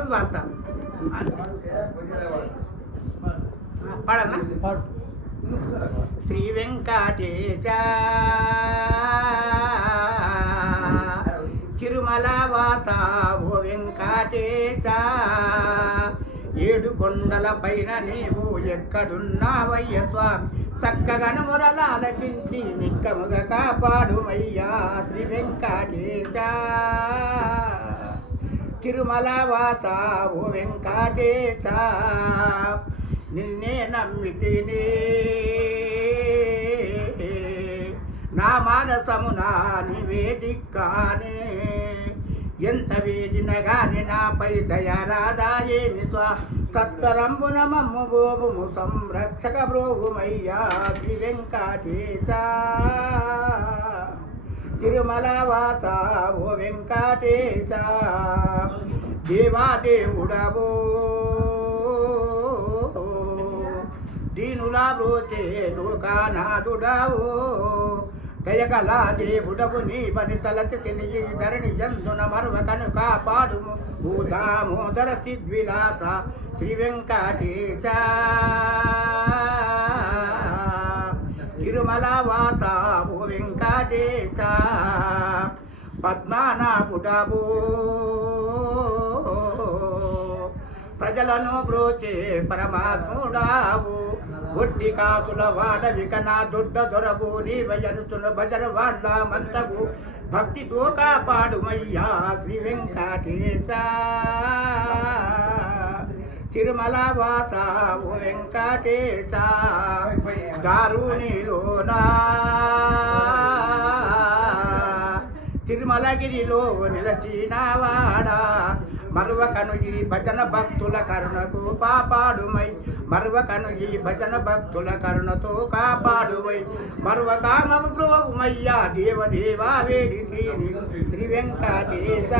రోజు వాడతాం. పాడన్నా పాడు. శ్రీ వెంకటేశ తిరుమల వాస ఓ వెంకటేశ ఏడు కొండల పైన నీవు ఎక్కడున్నావయ్య స్వామి చక్కగను మురలాలకించి నిక్కముగా కాపాడుమయ్యా శ్రీ వెంకటేశ తిరుమల వాస ఓ వెంకటేశ నిన్నే నమ్మితిని నా మానసమున నివేదికానే ఎంత వేదినగాని నాపై దయారాదాయేమి తత్వరంబున మమ్ము భోముము సంరక్షక బ్రోగుమయ్యా శ్రీ వెంకటేశ తిరుమల వాస ఓ వెంకటేశ దేవాదేవుడవో దీనులా బ్రోచే లోకానాథుడవో దయగల దేవుడవు నీ పని తలచి తిని ధరణి జంతున మరువకను కాపాడుము భూదామోదర సిద్విలాస శ్రీ వెంకటేశ తిరుమల వాస ఓ వెంకటేశ పద్మనాభుడవు ప్రజలను బ్రోచే పరమాత్ముడావు ఒడ్డి కాసుల వాడవిక నా దొడ్డ దొరవు నీవయనుతున్న భజన వాడ్ల మంతవు భక్తితో కాపాడుమయ్యా శ్రీ వెంకటేశ తిరుమల వాస ఓ వెంకటేశ దారుణిలోనా తిరుమలగిరిలో నిలచినవాడా మరువకను ఈ భజన భక్తుల కరుణకు కాపాడుమై మరువకను ఈ భజన భక్తుల కరుణతో కాపాడుమై మరువకామము బ్రోమయ్యా దేవదేవా వేడి శ్రీ వెంకటేశ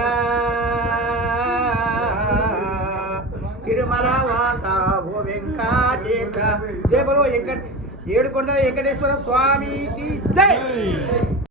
తిరుమల వాస ఓ వెంకటేశ జయ బలో వెంకట ఏడుకొండల వెంకటేశ్వర స్వామికి జై.